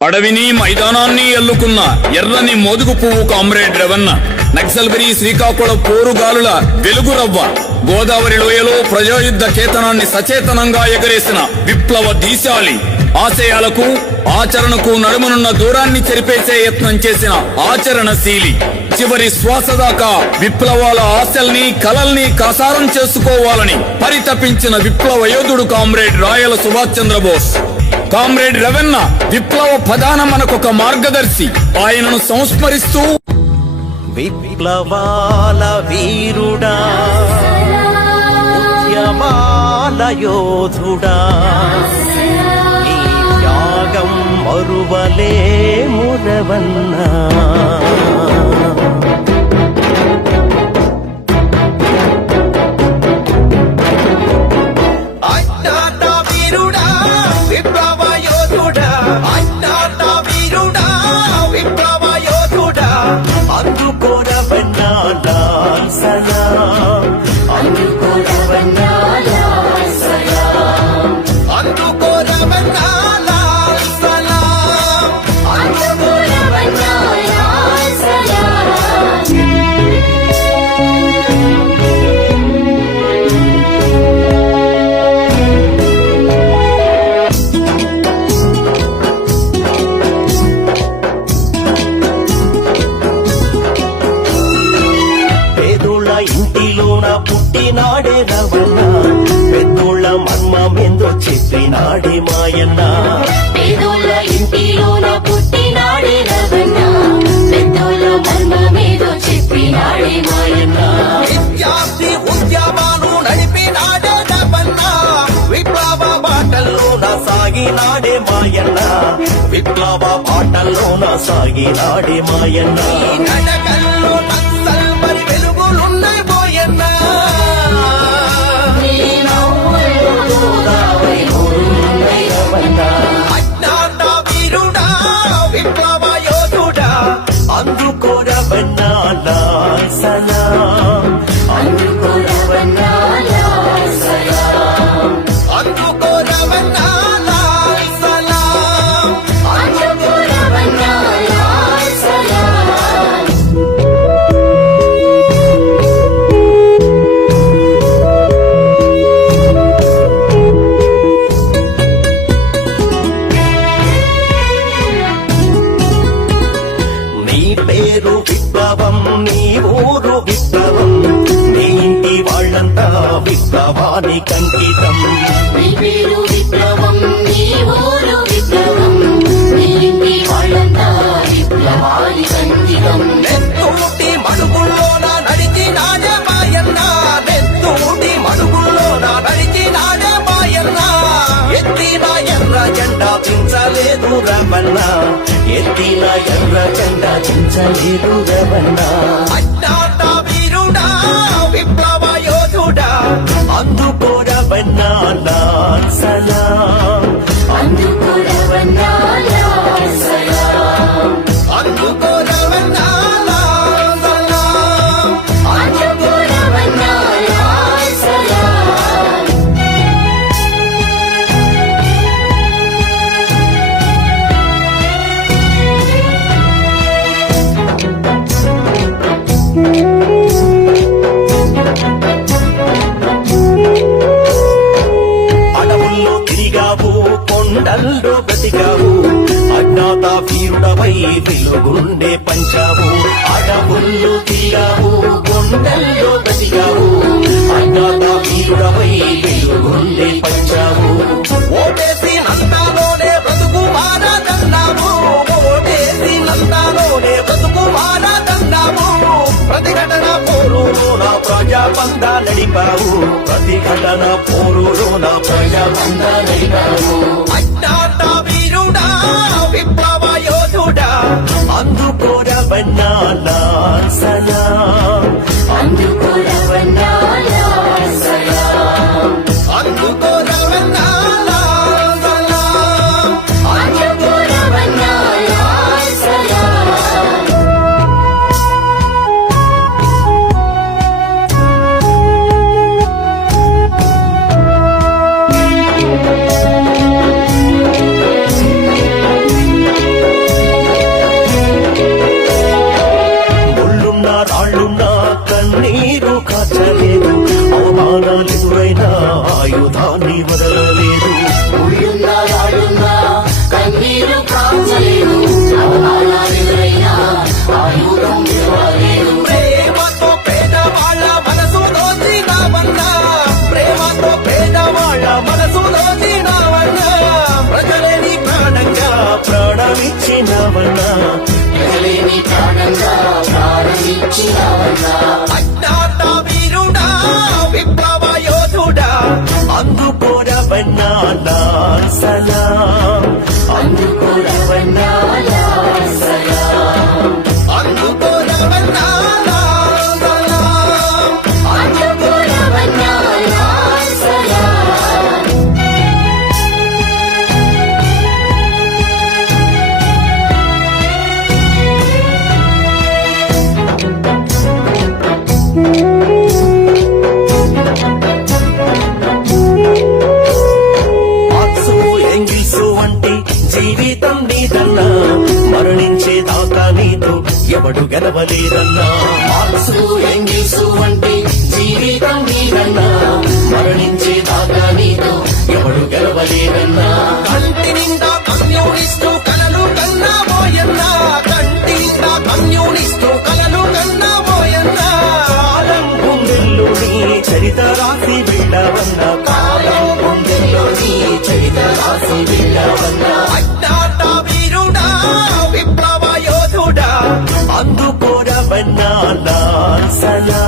అడవిని మైదానాన్ని ఎల్లుకున్న ఎర్రని మోదుగు పువ్వు కామ్రేడ్ రవణ, నక్సల్బరీ శ్రీకాకుళం పోరుగాలుల వెలుగురవ్వ, గోదావరి లోయలో ప్రజాయుద్ధ కేతనాన్ని సచేతనంగా ఎగరేసిన విప్లవ దీశాలి, ఆశయాలకు ఆచరణకు నడుమనున్న దూరాన్ని చెరిపేసే యత్నం చేసిన ఆచరణశీలి, చివరి శ్వాస దాకా విప్లవాల ఆశల్ని కలల్ని కాసారం చేసుకోవాలని పరితపించిన విప్లవ యోధుడు కామ్రేడ్ రాయల సుభాష్ చంద్రబోస్. కామ్రేడ్ రవణ విప్లవ పదాన మనకొక మార్గదర్శి. ఆయనను సంస్మరిస్తూ విప్లవాల వీరుడా, ఉద్యమాల యోధుడా, నీ త్యాగం మరువలేము రవన్నా. ఇంటిలోన పుట్టినాడే రవణ, పెద్దోళ్ళ మర్మమేందో చెప్పినాడే మాయన్న. పేదోళ్ళ ఇంటిలోన పుట్టినాడే రవణ, పెద్దోళ్ళ మర్మమేదో చెప్పినాడే మాయన్న. విద్యార్థి ఉద్యమాలు నడిపినాడే రవణ, విప్లవ బాటల్లోన సాగినాడే మాయన్న. విప్లవ బాటల్లోన సాగినాడే మాయన్న. నడకల్లో నక్సల్ మరి వెలుగులున్నాయి పోయన్న. అజ్ఞాత వీరుడా, విప్లవ యోధుడా, అందుకోరవన్నా సలాం, అందుకోరవన్నా సలాం, అందుకోరవన్నా సలాం, అందుకోరవన్నా సలాం. నీ పేరు విప్లవం, నీ ఊరు విప్లవం, నీ ఇంటి వాళ్ళంతా విప్లవానికి అంకితం. నీ పేరు విప్లవం, నీ ఊరు విప్లవం, నీ ఇంటి వాళ్ళంతా విప్లవానికి అంకితం. నెత్తూటి మడుగుల్లోన నడిచినాడే మాయన్న, నెత్తూటి మడుగుల్లోన నడిచినాడే మాయన్న. ఎత్తిన ఎర్ర జెండా చించలేదు రవణ, ఎత్తిన ఎర్ర జెండా చించలేదు రవణ. అజ్ఞాత వీరుడా, విప్లవ యోధుడా, అందుకోరవన్నా సలాం, అందుకోరవన్నా సలాం, అందుకోరవన్నా సలాం, అందుకోరవన్నా సలాం. అడవుల్లో తిరిగావు, కొండల్లో బ్రతికావు, అజ్ఞాత వీరుడవై వెలుగుండే పంచావు. అడవుల్లో తిరిగావు, కొండల్లో బ్రతికావు, అజ్ఞాత వీరుడవై వెలుగుండే పంచావు. ఓటేసి నందాలోనే బ్రతుకు మారదన్నావు, ఓటేసి నందాలోనే బ్రతుకు మారదన్నావు. ప్రతిఘటన పోరులోన ప్రజాబంధ నడిపావు, ప్రతిఘటన పోరులోన ప్రజాబంధ నడిపావు. అజ్ఞాత వీరుడా, విప్లవ యోధుడా, అందుకోరవన్నా సలాం, అందుకోరవన్నా సలాం, అందుకోరవన్నా సలాం, అందుకోరవన్నా సలాం. జీవితం నీదన్నా మరణించేదాకా నీతో ఎవడు గెలవలేదన్నా మార్క్సు ఎంగిల్సు అంటే జీవితం నీదన్నా మరణించేదాకా నీతో ఎవడు గెలవలేదన్నా కంటి నిండా కమ్యూనిస్టు కలలు కన్నా పోయన్నా కంటి నిండా కమ్యూనిస్టు కలలు కన్నా పోయన్నా కాలం గుండెల్లో నీ చరిత రాసి వెళ్ళవన్నా కాలం గుండెల్లో నీ చరిత రాసి వెళ్ళవన్నా అజ్ఞాత వీరుడా విప్లవ యోధుడా అందుకోరవన్నా నా సలా